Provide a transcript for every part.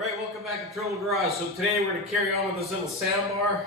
Alright, welcome back to Trouble Garage. So today we're going to carry on with this little sandbar.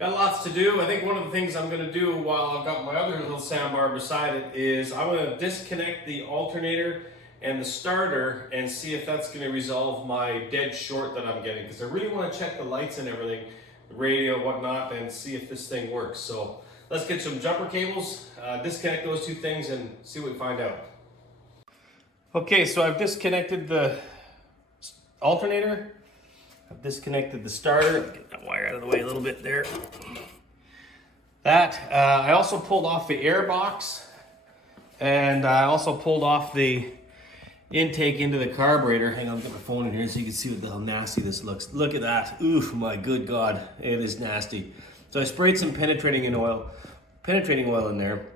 Got lots to do. I think one of the things I'm going to do while I've got my other little sandbar beside it is I'm going to disconnect the alternator and the starter and see if that's going to resolve my dead short that I'm getting. Because I really want to check the lights and everything, the radio, whatnot, and see if this thing works. So let's get some jumper cables, disconnect those two things and see what we find out. Okay, so I've disconnected the alternator. I've disconnected the starter. Get that wire out of the way a little bit there. I also pulled off the air box, and I also pulled off the intake into the carburetor. Hang on, I'll get my phone in here so you can see how nasty this looks. Look at that. Oof, my good God, it is nasty. So I sprayed some penetrating oil in there,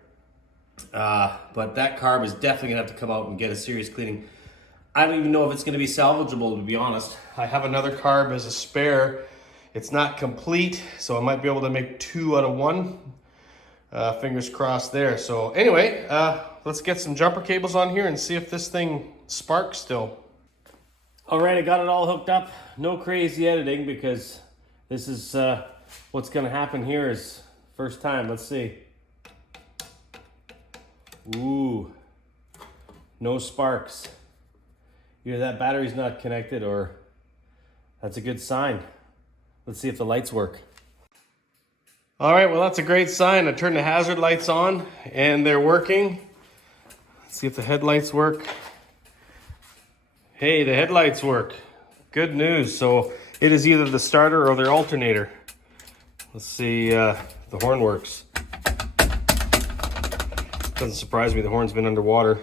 but that carb is definitely gonna have to come out and get a serious cleaning. I don't even know if it's going to be salvageable, to be honest. I have another carb as a spare. It's not complete, so I might be able to make 2 out of 1. Fingers crossed there. So anyway, let's get some jumper cables on here and see if this thing sparks still. All right, I got it all hooked up. No crazy editing because this is what's going to happen here is first time. Let's see. Ooh, no sparks. Either that battery's not connected or that's a good sign. Let's see if the lights work. All right, well, that's a great sign. I turned the hazard lights on and they're working. Let's see if the headlights work. Hey, the headlights work. Good news. So it is either the starter or the alternator. Let's see, the horn works. Doesn't surprise me, the horn's been underwater.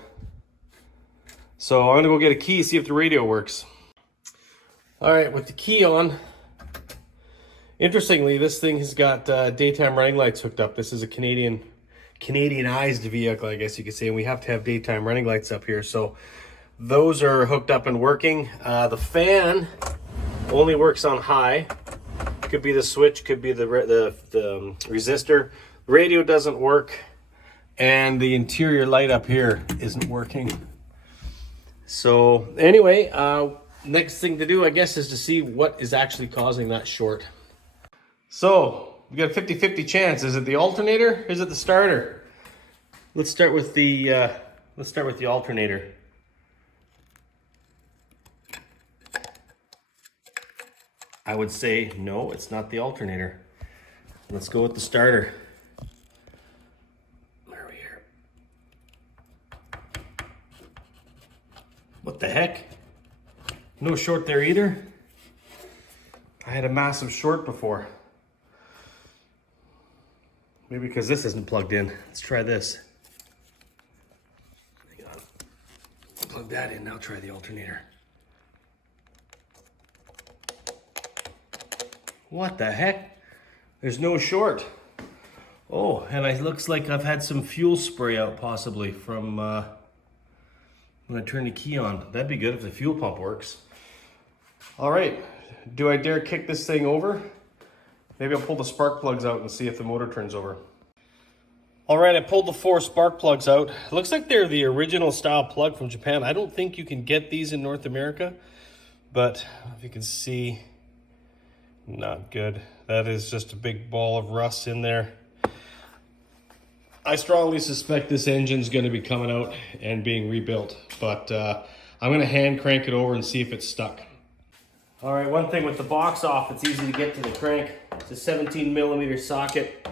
So I'm gonna go get a key, see if the radio works. All right, with the key on, interestingly, this thing has got daytime running lights hooked up. This is a Canadianized vehicle, I guess you could say, and we have to have daytime running lights up here. So those are hooked up and working. The fan only works on high. Could be the switch, could be the resistor. Radio doesn't work, and the interior light up here isn't working. So anyway, next thing to do, I guess, is to see what is actually causing that short. So we got a 50-50 chance. Is it the alternator? Is it the starter? Let's start with the alternator. I would say no, it's not the alternator. Let's go with the starter. What the heck? No short there either. I had a massive short before. Maybe because this isn't plugged in. Let's try this. Hang on. Plug that in, now try the alternator. What the heck? There's no short. Oh, and it looks like I've had some fuel spray out possibly from when I turn the key on. That'd be good if the fuel pump works. All right, do I dare kick this thing over? Maybe I'll pull the spark plugs out and see if the motor turns over. All right, I pulled the 4 spark plugs out. It looks like they're the original style plug from Japan. I don't think you can get these in North America, but if you can see, not good. That is just a big ball of rust in there. I strongly suspect this engine's going to be coming out and being rebuilt, but I'm going to hand crank it over and see if it's stuck. All right, one thing with the box off, it's easy to get to the crank. It's a 17mm socket.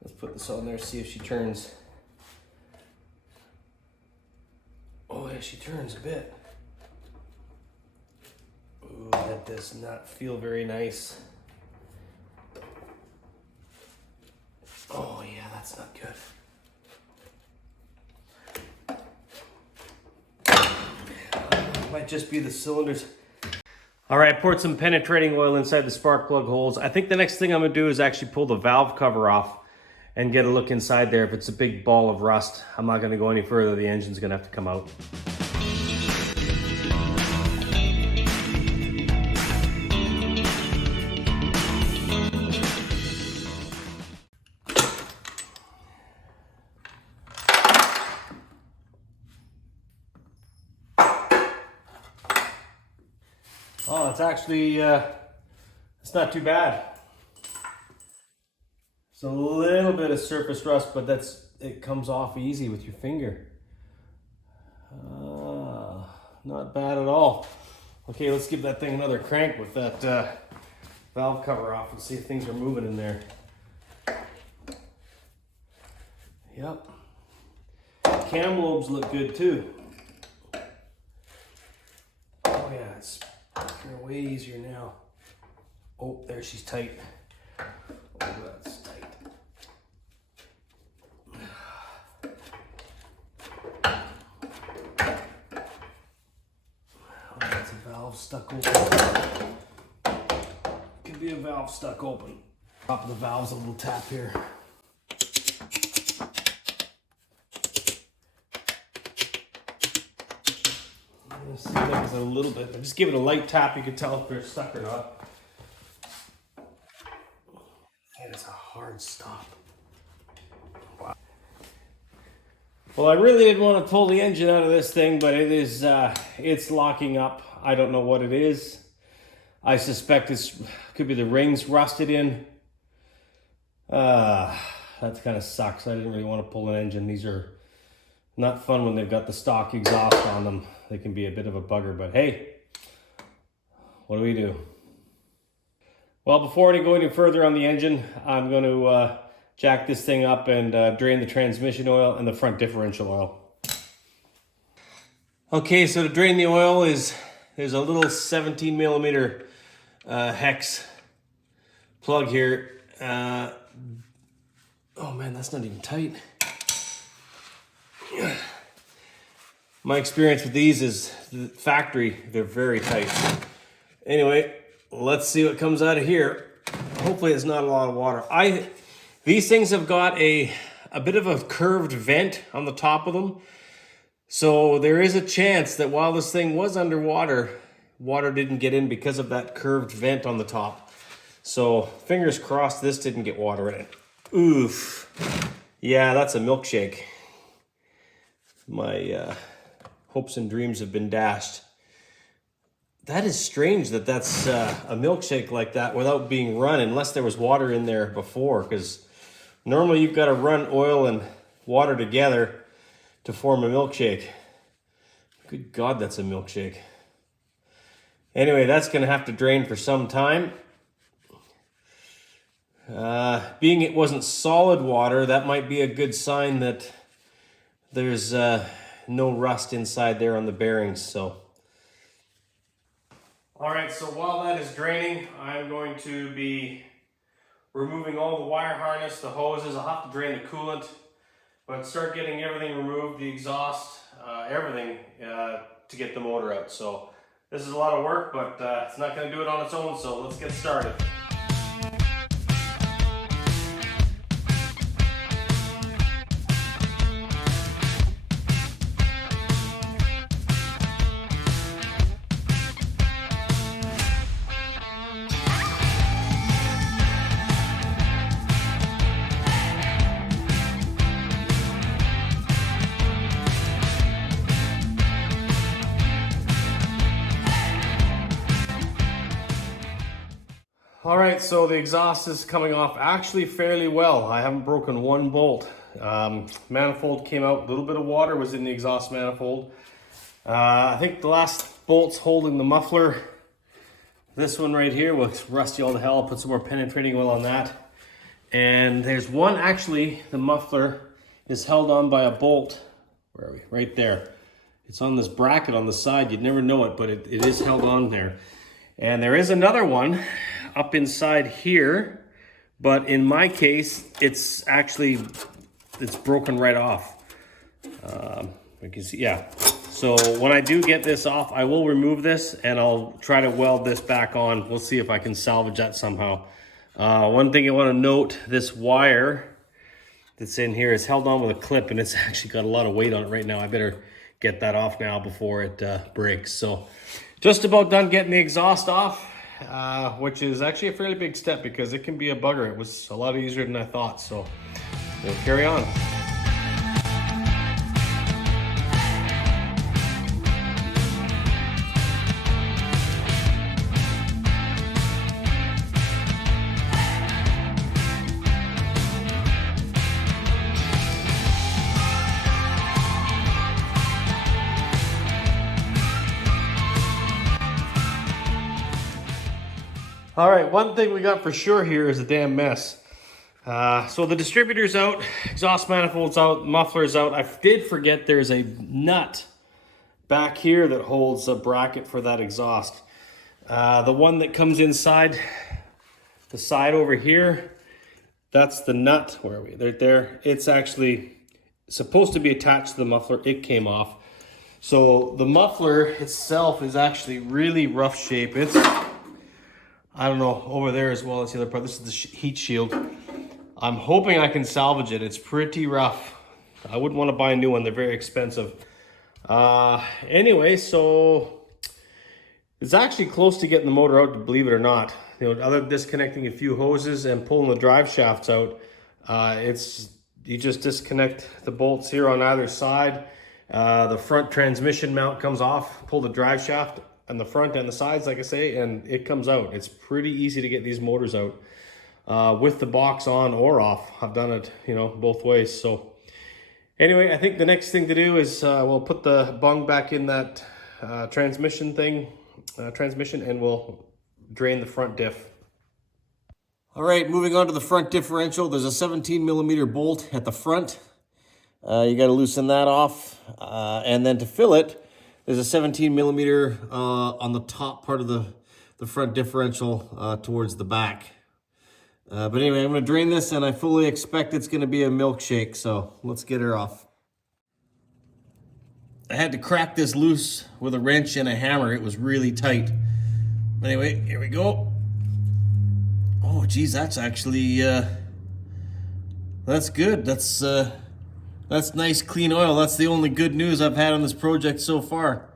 Let's put this on there, see if she turns. Oh yeah, she turns a bit. Ooh, that does not feel very nice. Oh yeah, that's not good. Might just be the cylinders. All right, I poured some penetrating oil inside the spark plug holes. I think the next thing I'm gonna do is actually pull the valve cover off and get a look inside there. If it's a big ball of rust, I'm not gonna go any further. The engine's gonna have to come out. Oh, it's actually, it's not too bad. It's a little bit of surface rust, but it comes off easy with your finger. Not bad at all. Okay, let's give that thing another crank with that valve cover off and see if things are moving in there. Yep. Cam lobes look good too. Oh yeah, it's way easier now. Oh, there, she's tight. Oh, that's tight. Oh, that's a valve stuck open. Could be a valve stuck open. Top of the valve's a little tap here. See, that was a little bit. Just give it a light tap, you can tell if they're stuck or not. And it's a hard stop. Wow. Well, I really didn't want to pull the engine out of this thing, but it's locking up. I don't know what it is. I suspect it could be the rings rusted in. That kind of sucks. I didn't really want to pull an engine. These are not fun when they've got the stock exhaust on them. They can be a bit of a bugger, but hey, what do we do? Well, before I go any further on the engine, I'm going to jack this thing up and drain the transmission oil and the front differential oil. Okay, so to drain the oil there's a little 17 millimeter hex plug here. Oh man, that's not even tight. My experience with these is the factory, they're very tight. Anyway, let's see what comes out of here. Hopefully it's not a lot of water. These things have got a bit of a curved vent on the top of them. So there is a chance that while this thing was underwater, water didn't get in because of that curved vent on the top. So fingers crossed this didn't get water in it. Oof. Yeah, that's a milkshake. My hopes and dreams have been dashed. That is strange that that's a milkshake like that without being run, unless there was water in there before, because normally you've got to run oil and water together to form a milkshake. Good God, that's a milkshake. Anyway, that's going to have to drain for some time. Being it wasn't solid water, that might be a good sign that there's no rust inside there on the bearings. So, all right, so while that is draining, I'm going to be removing all the wire harness, the hoses. I'll have to drain the coolant, but start getting everything removed, the exhaust, everything, to get the motor out. So this is a lot of work, but it's not going to do it on its own, so let's get started. All right, so the exhaust is coming off actually fairly well. I haven't broken one bolt. Manifold came out, a little bit of water was in the exhaust manifold. I think the last bolt's holding the muffler. This one right here was rusty all to hell. I'll put some more penetrating oil on that. And there's one, actually, the muffler is held on by a bolt. Where are we? Right there. It's on this bracket on the side. You'd never know it, but it is held on there. And there is another one up inside here, but in my case, it's broken right off. You can see, yeah. So when I do get this off, I will remove this and I'll try to weld this back on. We'll see if I can salvage that somehow. One thing I want to note, this wire that's in here is held on with a clip, and it's actually got a lot of weight on it right now. I better get that off now before it breaks. So just about done getting the exhaust off, which is actually a fairly big step because it can be a bugger. It was a lot easier than I thought, so we'll carry on. All right, one thing we got for sure here is a damn mess. So the distributor's out, exhaust manifold's out, muffler's out. I did forget there's a nut back here that holds a bracket for that exhaust. The one that comes inside the side over here, that's the nut. Where are we? Right there. It's actually supposed to be attached to the muffler. It came off. So the muffler itself is actually really rough shape. It's, I don't know, over there as well as the other part. This is the heat shield. I'm hoping I can salvage it. It's pretty rough. I wouldn't want to buy a new one. They're very expensive. Anyway, so it's actually close to getting the motor out, believe it or not. You know, other than disconnecting a few hoses and pulling the drive shafts out, you just disconnect the bolts here on either side. The front transmission mount comes off, pull the drive shaft on the front and the sides, like I say, and it comes out. It's pretty easy to get these motors out with the box on or off. I've done it, you know, both ways. So anyway, I think the next thing to do is we'll put the bung back in that transmission, and we'll drain the front diff. All right, moving on to the front differential. There's a 17 millimeter bolt at the front. You got to loosen that off. And then to fill it, there's a 17 millimeter on the top part of the front differential towards the back. But anyway, I'm going to drain this, and I fully expect it's going to be a milkshake. So let's get her off. I had to crack this loose with a wrench and a hammer. It was really tight. Anyway, here we go. Oh, geez, that's actually, that's good. That's nice, clean oil. That's the only good news I've had on this project so far.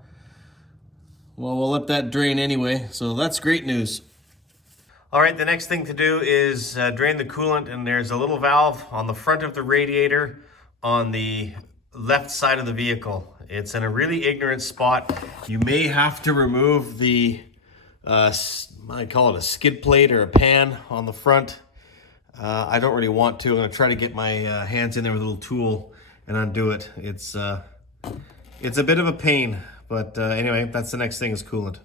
Well, we'll let that drain anyway. So that's great news. All right, the next thing to do is drain the coolant, and there's a little valve on the front of the radiator on the left side of the vehicle. It's in a really ignorant spot. You may have to remove the, I call it a skid plate or a pan on the front. I don't really want to. I'm gonna try to get my hands in there with a little tool and undo it. It's a bit of a pain, but anyway, that's the next thing is coolant.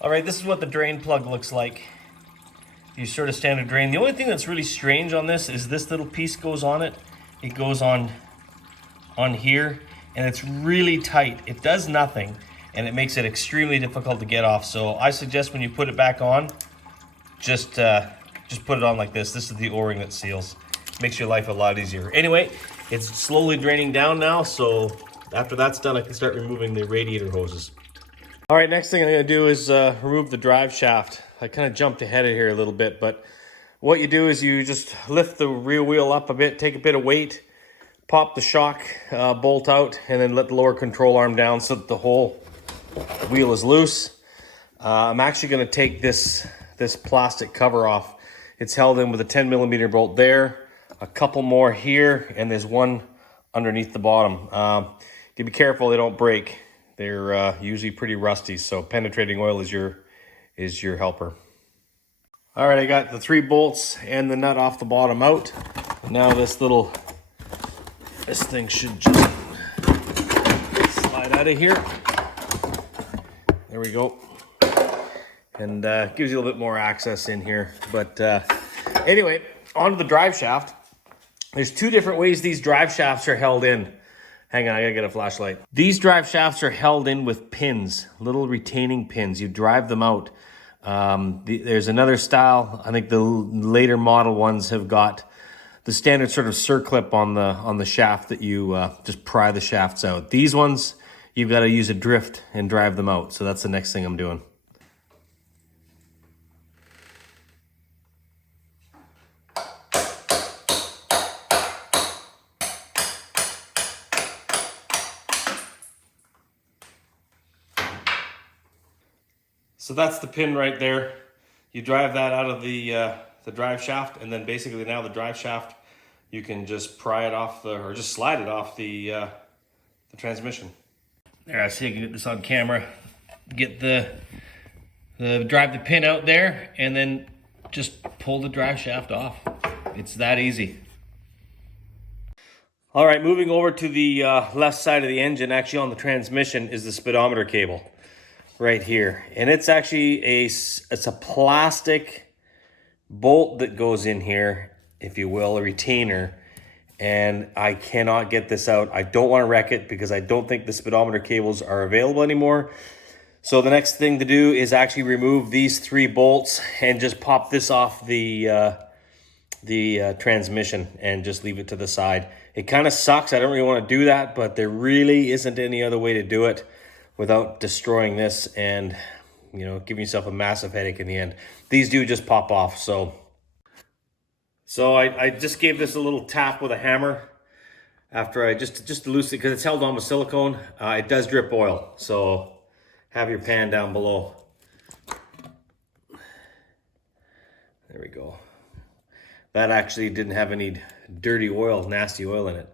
All right, this is what the drain plug looks like. You sort of standard drain. The only thing that's really strange on this is this little piece goes on it. It goes on here, and it's really tight. It does nothing, and it makes it extremely difficult to get off. So I suggest when you put it back on, just put it on like this. This is the O-ring that seals. Makes your life a lot easier. Anyway, it's slowly draining down now, so after that's done, I can start removing the radiator hoses. All right, next thing I'm gonna do is remove the drive shaft. I kind of jumped ahead of here a little bit, but what you do is you just lift the rear wheel up a bit, take a bit of weight, pop the shock bolt out, and then let the lower control arm down so that the whole wheel is loose. I'm actually gonna take this plastic cover off. It's held in with a 10 millimeter bolt there, a couple more here, and there's one underneath the bottom. You be careful they don't break. They're usually pretty rusty, so penetrating oil is your helper. All right, I got the 3 bolts and the nut off the bottom out. Now this thing should just slide out of here. There we go. And gives you a little bit more access in here. But anyway, onto the drive shaft. There's 2 different ways these drive shafts are held in. Hang on, I gotta get a flashlight. These drive shafts are held in with pins, little retaining pins. You drive them out. There's another style. I think the later model ones have got the standard sort of circlip on the shaft that you just pry the shafts out. These ones, you've got to use a drift and drive them out. So that's the next thing I'm doing. So that's the pin right there. You drive that out of the drive shaft, and then basically now the drive shaft, you can just pry it off or just slide it off the transmission. There, I see I can get this on camera. Get drive the pin out there, and then just pull the drive shaft off. It's that easy. All right, moving over to the left side of the engine, actually on the transmission, is the speedometer cable right here. And it's actually it's a plastic bolt that goes in here, if you will, a retainer, and I cannot get this out. I don't want to wreck it because I don't think the speedometer cables are available anymore. So the next thing to do is actually remove these 3 bolts and just pop this off the transmission and just leave it to the side. It kind of sucks. I don't really want to do that, but there really isn't any other way to do it without destroying this and, you know, giving yourself a massive headache in the end. These do just pop off. So I just gave this a little tap with a hammer after I just loosely, because it's held on with silicone. It does drip oil, so have your pan down below. There we go. That actually didn't have any dirty oil, nasty oil in it.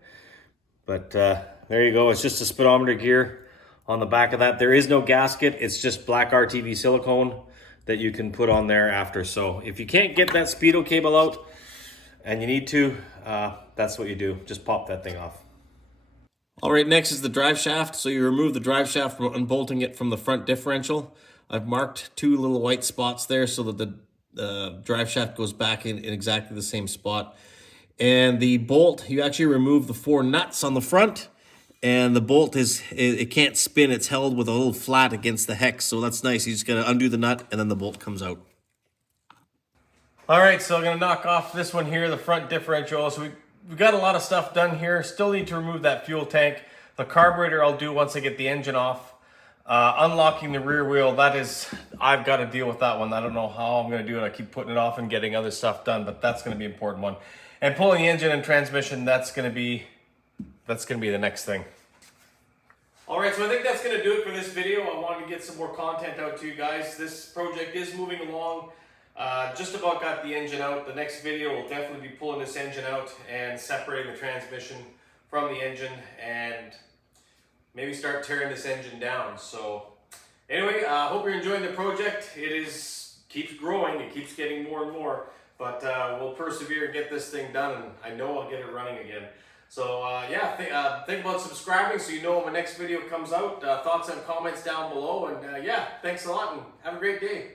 But there you go. It's just a speedometer gear on the back of that. There is no gasket. It's just black RTV silicone that you can put on there after. So if you can't get that speedo cable out and you need to, that's what you do. Just pop that thing off. All right, next is the drive shaft. So you remove the drive shaft from unbolting it from the front differential. I've marked 2 little white spots there so that the drive shaft goes back in exactly the same spot. And the bolt, you actually remove the 4 nuts on the front, and the bolt it can't spin. It's held with a little flat against the hex, so that's nice. You just gotta undo the nut and then the bolt comes out. All right, so I'm gonna knock off this one here, the front differential. So we've got a lot of stuff done here. Still need to remove that fuel tank. The carburetor I'll do once I get the engine off. Unlocking the rear wheel, I've got to deal with that one. I don't know how I'm going to do it. I keep putting it off and getting other stuff done, but that's going to be an important one. And pulling the engine and transmission, that's going to be the next thing. All right, so I think that's going to do it for this video. I wanted to get some more content out to you guys. This project is moving along. Just about got the engine out. The next video will definitely be pulling this engine out and separating the transmission from the engine and maybe start tearing this engine down. So anyway, I hope you're enjoying the project. It keeps growing, it keeps getting more and more, but we'll persevere and get this thing done, and I know I'll get it running again. So yeah, think about subscribing so you know when my next video comes out. Thoughts and comments down below, and yeah, thanks a lot and have a great day.